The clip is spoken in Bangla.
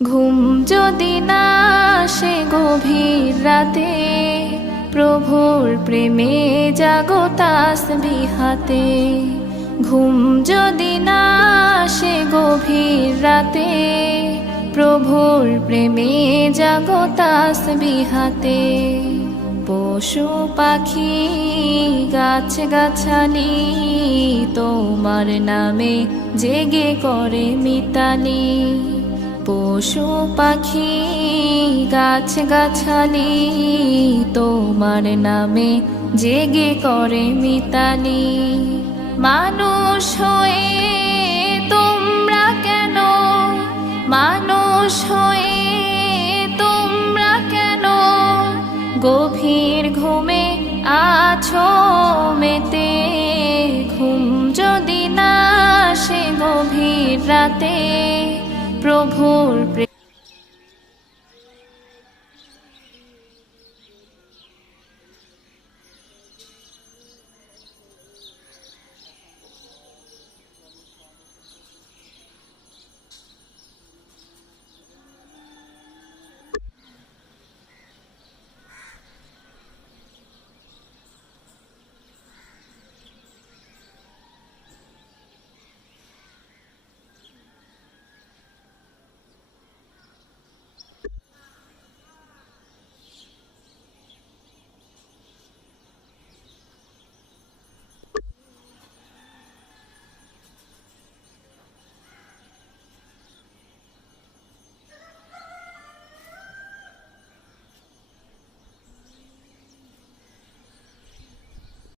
ঘুম যদি না আসে গভীর রাতে, প্রভুর প্রেমে জাগো তাসবিহ হাতে। ঘুম যদি না আসে গভীর রাতে, প্রভুর প্রেমে জাগো তাসবিহ হাতে। পশু পাখি গাছ গাছালি তোমার নামে জেগে করে মিতালি। পশু পাখি গাছ গাছালি তোমার নামে জেগে করে মিতালি। মানুষ হয়ে তোমরা কেন, মানুষ হয়ে তোমরা কেন গভীর ঘুমে আছো মেতে। ঘুম যদি না আসে গভীর রাতে, প্রভুর